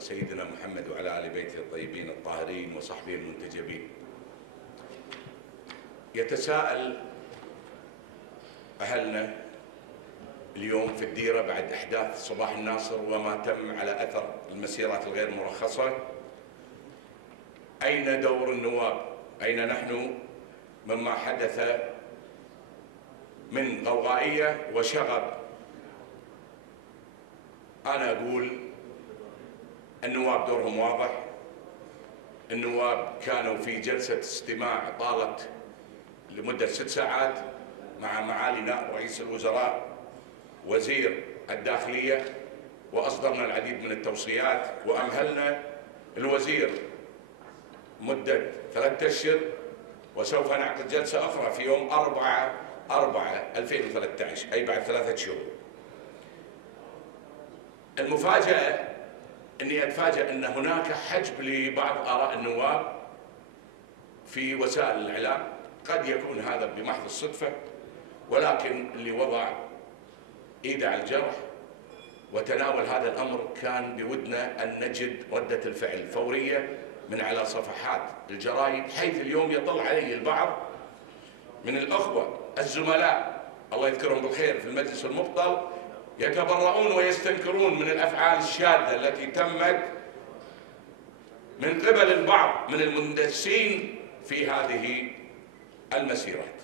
سيدنا محمد وعلى آل بيته الطيبين الطاهرين وصحبه المنتجبين. يتساءل أهلنا اليوم في الديرة بعد أحداث صباح الناصر وما تم على أثر المسيرات الغير مرخصة، أين دور النواب؟ أين نحن مما حدث من غوغائية وشغب؟ أنا أقول النواب دورهم واضح. النواب كانوا في جلسة استماع طالت لمدة 6 ساعات مع معالي نائب رئيس الوزراء وزير الداخلية، وأصدرنا العديد من التوصيات وأمهلنا الوزير مدة 3 أشهر، وسوف نعقد جلسة أخرى في يوم 4/4/2013 أي بعد 3 شهور. المفاجأة أني أتفاجأ أن هناك حجب لبعض آراء النواب في وسائل الإعلام، قد يكون هذا بمحض الصدفة، ولكن اللي وضع إيده على الجرح وتناول هذا الأمر كان بودنا أن نجد ردة الفعل فورية من على صفحات الجرائد، حيث اليوم يطل عليه البعض من الأخوة الزملاء الله يذكرهم بالخير في المجلس المبطل يتبرؤون ويستنكرون من الأفعال الشاذة التي تمت من قبل البعض من المندسين في هذه المسيرات.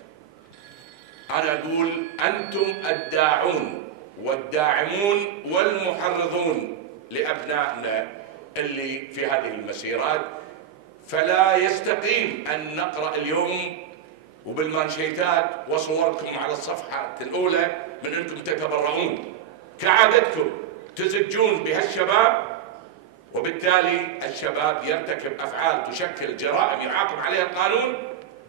أنا أقول أنتم الداعون والداعمون والمحرضون لأبنائنا اللي في هذه المسيرات، فلا يستقيم أن نقرأ اليوم وبالمانشيتات وصوركم على الصفحات الأولى من أنكم تتبرؤون كعادتكم تزجون بهالشباب، وبالتالي الشباب يرتكب أفعال تشكل جرائم يعاقب عليها القانون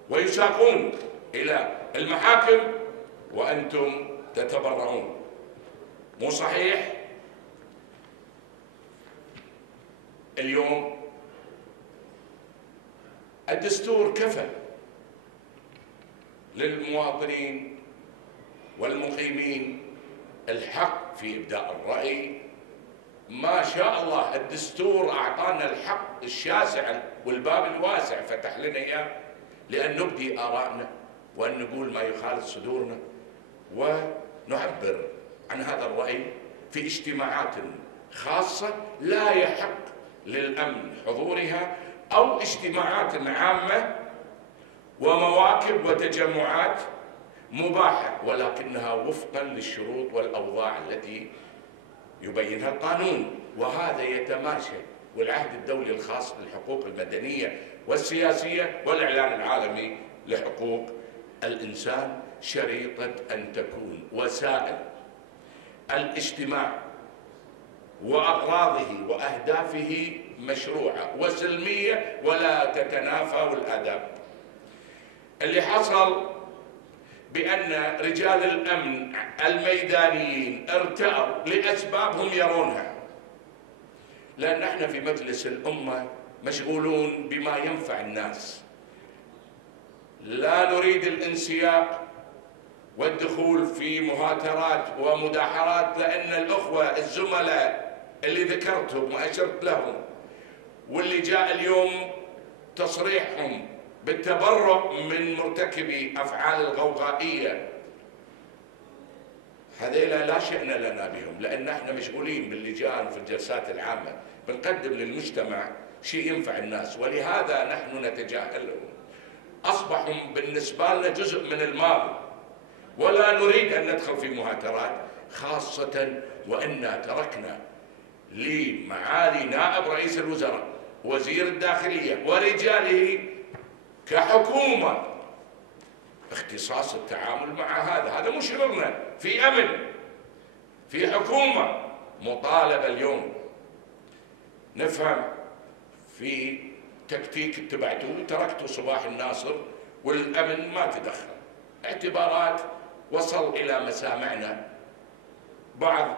ويساقون إلى المحاكم وأنتم تتبرؤون. مو صحيح. اليوم الدستور كفى للمواطنين والمقيمين الحق في إبداء الرأي. ما شاء الله الدستور أعطانا الحق الشاسع والباب الواسع فتح لنا إياه لأن نبدي آرائنا وأن نقول ما يخالف صدورنا ونعبر عن هذا الرأي في اجتماعات خاصة لا يحق للأمن حضورها، أو اجتماعات عامة ومواكب وتجمعات مباحة ولكنها وفقا للشروط والأوضاع التي يبينها القانون، وهذا يتماشى والعهد الدولي الخاص بالحقوق المدنية والسياسية والإعلان العالمي لحقوق الإنسان شريطة أن تكون وسائل الاجتماع وأغراضه وأهدافه مشروعة وسلمية ولا تتنافى الآداب. اللي حصل بأن رجال الأمن الميدانيين ارتأوا لأسباب هم يرونها، لأن احنا في مجلس الأمة مشغولون بما ينفع الناس، لا نريد الانسياق والدخول في مهاترات ومداحرات، لأن الأخوة الزملاء اللي ذكرتهم وأشرت لهم واللي جاء اليوم تصريحهم بالتبرؤ من مرتكبي أفعال الغوغائية، هذيلا لا شأن لنا بهم، لأن احنا مشغولين باللجان في الجلسات العامة بنقدم للمجتمع شيء ينفع الناس، ولهذا نحن نتجاهلهم. أصبحوا بالنسبة لنا جزء من الماضي ولا نريد أن ندخل في مهاترات، خاصة وأن تركنا لمعالي نائب رئيس الوزراء وزير الداخلية ورجاله كحكومة اختصاص التعامل مع هذا مو شغلنا. في أمن، في حكومة مطالبة اليوم نفهم في تكتيك اتبعتوه، تركتوا صباح الناصر والأمن ما تدخل، اعتبارات وصل إلى مسامعنا بعض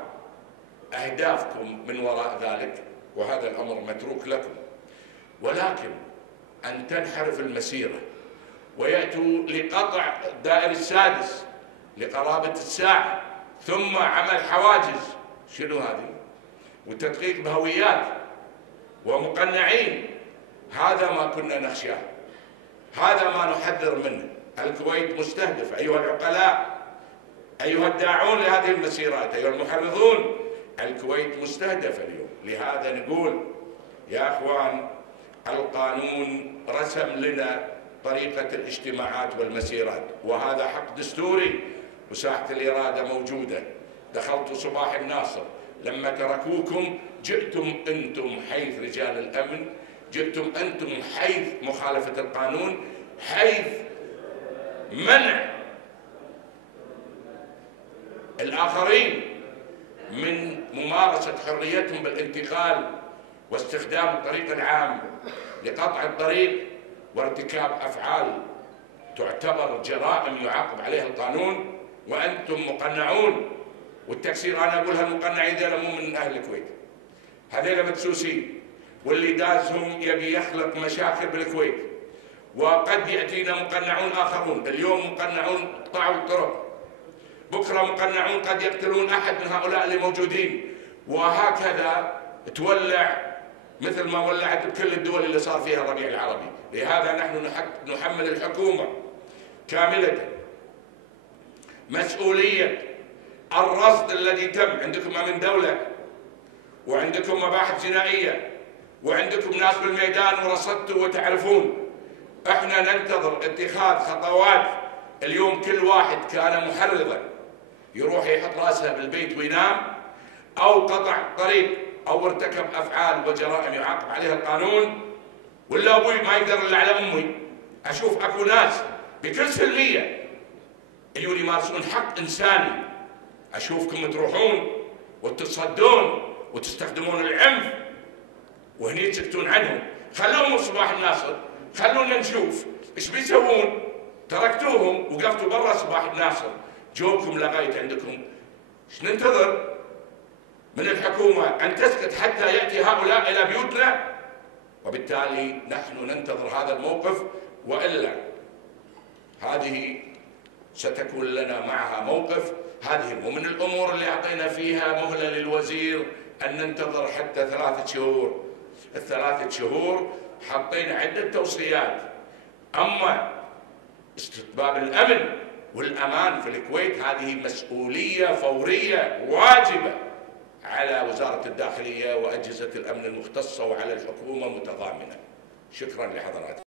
أهدافكم من وراء ذلك، وهذا الأمر متروك لكم، ولكن أن تنحرف المسيرة ويأتوا لقطع الدائري السادس لقرابة الساعة، ثم عمل حواجز، شنو هذه؟ والتدقيق بهويات ومقنعين، هذا ما كنا نخشاه، هذا ما نحذر منه. الكويت مستهدف أيها العقلاء، أيها الداعون لهذه المسيرات، أيها المحرضون، الكويت مستهدفة اليوم. لهذا نقول يا أخوان، القانون رسم لنا طريقة الاجتماعات والمسيرات، وهذا حق دستوري، وساحة الإرادة موجودة. دخلتوا صباح الناصر، لما تركوكم جئتم أنتم حيث رجال الأمن، جئتم أنتم حيث مخالفة القانون، حيث منع الآخرين من ممارسة حريتهم بالانتقال واستخدام الطريق العام لقطع الطريق وارتكاب أفعال تعتبر جرائم يعاقب عليها القانون، وأنتم مقنعون. والتكسير أنا أقولها، المقنعين ذولا مو من أهل الكويت، هذيلا مدسوسين، واللي دازهم يبي يخلق مشاكل بالكويت. وقد يأتينا مقنعون آخرون، اليوم مقنعون قطعوا الطرق، بكرة مقنعون قد يقتلون أحد من هؤلاء اللي موجودين، وهكذا تولع مثل ما ولعت بكل الدول اللي صار فيها الربيع العربي. لهذا نحن نحمل الحكومة كاملة مسؤولية الرصد الذي تم. عندكم أمن دولة، وعندكم مباحث جنائية، وعندكم ناس بالميدان ورصدتوا وتعرفون. احنا ننتظر اتخاذ خطوات. اليوم كل واحد كان محرضا يروح يحط راسه بالبيت وينام، او قطع طريق، او ارتكب افعال وجرائم يعاقب عليها القانون، ولا ابوي ما يقدر الا على امي. اشوف اكو ناس بكل سلميه يجون يمارسون حق انساني، اشوفكم تروحون وتتصدون وتستخدمون العنف، وهني تسكتون عنهم. خلوهم صباح الناصر، خلونا نشوف ايش بيسوون. تركتوهم وقفتوا برا صباح الناصر، جوكم لغايه عندكم. ايش ننتظر من الحكومه؟ ان تسكت حتى ياتي هؤلاء الى بيوتنا؟ وبالتالي نحن ننتظر هذا الموقف، والا هذه ستكون لنا معها موقف. هذه ومن الامور اللي اعطينا فيها مهله للوزير ان ننتظر حتى 3 شهور. ال3 شهور حطينا عده توصيات، اما استتباب الامن والامان في الكويت هذه مسؤوليه فوريه واجبه على وزاره الداخليه واجهزه الامن المختصه وعلى الحكومه متضامنه. شكرا لحضراتكم.